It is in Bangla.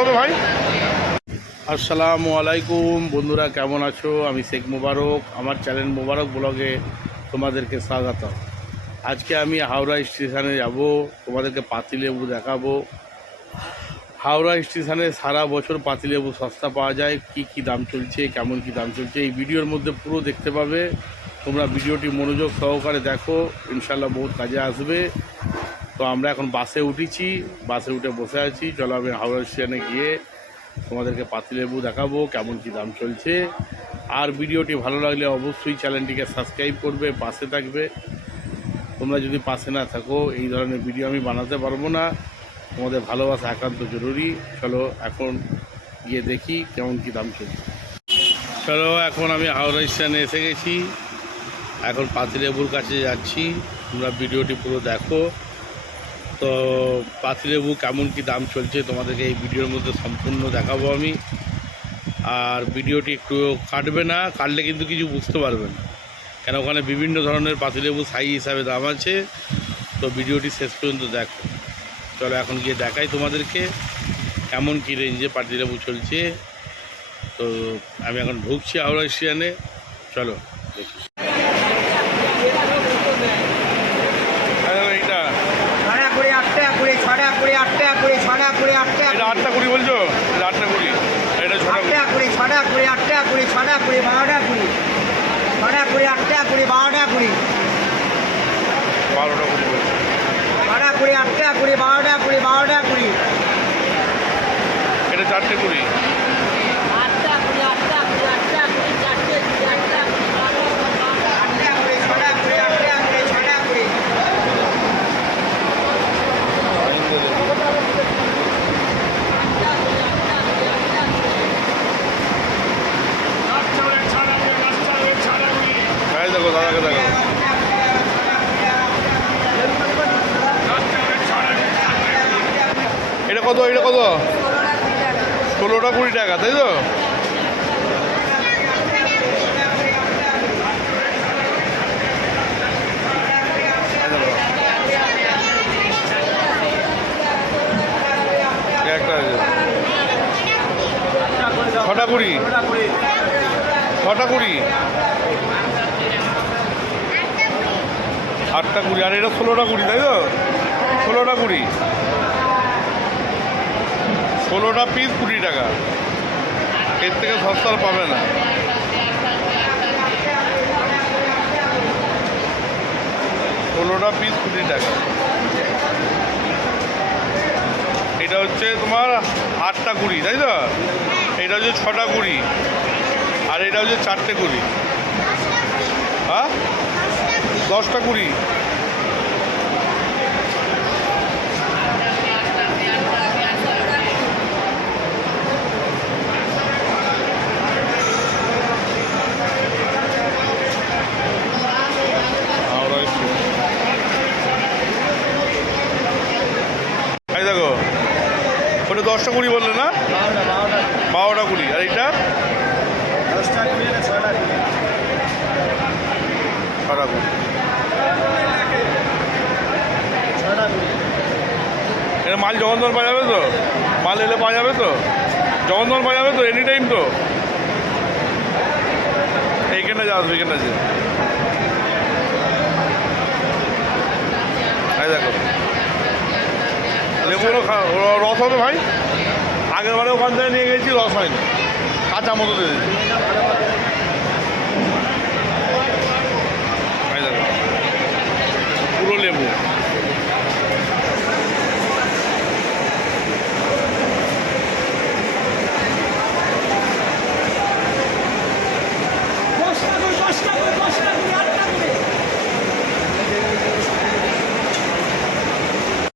হবে ভাই। আসসালামু আলাইকুম বন্ধুরা, কেমন আছো? আমি শেখ মুবারক, আমার চ্যানেল মুবারক ব্লগে তোমাদেরকে স্বাগত। আজকে আমি হাওড়া স্টেশনে যাব, তোমাদেরকে পাতিলেবু দেখাবো। হাওড়া স্টেশনে সারা বছর পাতিলেবু সস্তা পাওয়া যায়। কি দাম চলছে, কেমন কি দাম চলছে, এই ভিডিওর মধ্যে পুরো দেখতে পাবে। তোমরা ভিডিওটি মনোযোগ সহকারে দেখো, ইনশাল্লাহ বহুত কাজে আসবে। তো আমরা এখন বাসে উঠেছি, বাসে উঠে বসে আছি। চলো আমি হাওড়া স্টেশনে গিয়ে তোমাদেরকে পাতিলেবু দেখাবো কেমন কি দাম চলছে। আর ভিডিওটি ভালো লাগলে অবশ্যই চ্যানেলটিকে সাবস্ক্রাইব করবে, পাশে থাকবে। তোমরা যদি পাশে না থাকো এই ধরনের ভিডিও আমি বানাতে পারবো না। তোমাদের ভালোবাসা একান্ত জরুরি। চলো এখন গিয়ে দেখি কেমন কি দাম চলছে। চলো এখন আমি হাওড়া স্টেশনে এসে গেছি, এখন পাতিলেবুর কাছে যাচ্ছি। তোমরা ভিডিওটি পুরো দেখো। তো পাতিলেবু কেমন কি দাম চলছে তোমাদেরকে এই ভিডিওর মধ্যে সম্পূর্ণ দেখাবো আমি। আর ভিডিওটি একটু কাটবে না, কাটলে কিন্তু কিছু বুঝতে পারবে না, কেন ওখানে বিভিন্ন ধরনের পাতিলেবু সাইজ হিসাবে দাম আছে। তো ভিডিওটি শেষ পর্যন্ত দেখো। চলো এখন গিয়ে দেখাই তোমাদেরকে কেমন কী রেঞ্জে পাতিলেবু চলছে। তো আমি এখন ঢুকছি হাওড়া স্টেশনে, চলো দেখি। এইটা 8টা 20 বলছো? 8টা 20, এটা 6টা 20, 6টা 20, 8টা 20, 6টা 20, 12টা 20, 6টা 20, 8টা 20, 12টা 20, 12টা 20 বলছো? 6টা 20, 8টা 20, 12টা 20, 12টা 20, এটা 4টে 20, 8টা 20, 8টা 20, 8টা 20, 4টে 20, 8টা 20, 8টা 20, 6টা 20, 8টা 20, 6টা 20, দেখো দাদাকে দেখো। এটা কত? এটা কত? 16টা 20 টাকা, তাই তো? একটা 6টা 20, 6টা 20, 8টা 20, আর এটা 16টা 20, তাই তো? 16টা 20, 16টা পিস 20 টাকা, এর থেকে সস্তা পাবে না। 16টা পিস 20 টাকা। এটা হচ্ছে তোমার 8টা 20, তাই তো? এটা হচ্ছে 6টা 20, আর এটা হচ্ছে 4টে 20, হ্যাঁ 10টা 20। এই দেখো, ওটা 10টা 20 বললে না? 12টা 20, আর এইটা 10টা 20, 6টা 20, 6টা 20। 6টা 20, এটা মাল যখন তখন পাওয়া যাবে তো? মাল এলে পাওয়া যাবে তো? যখন তখন পাওয়া যাবে তো? এনি টাইম তো? এইখানে যা আসবে, এখানে আছে। এই দেখো লেবুগুলো রস হবে ভাই। আগের বারে ওখান থেকে নিয়ে গেছি, রস হয়নি, কাঁচা মতো দিয়ে দিয়েছি। এই দেখো পুরো লেবু।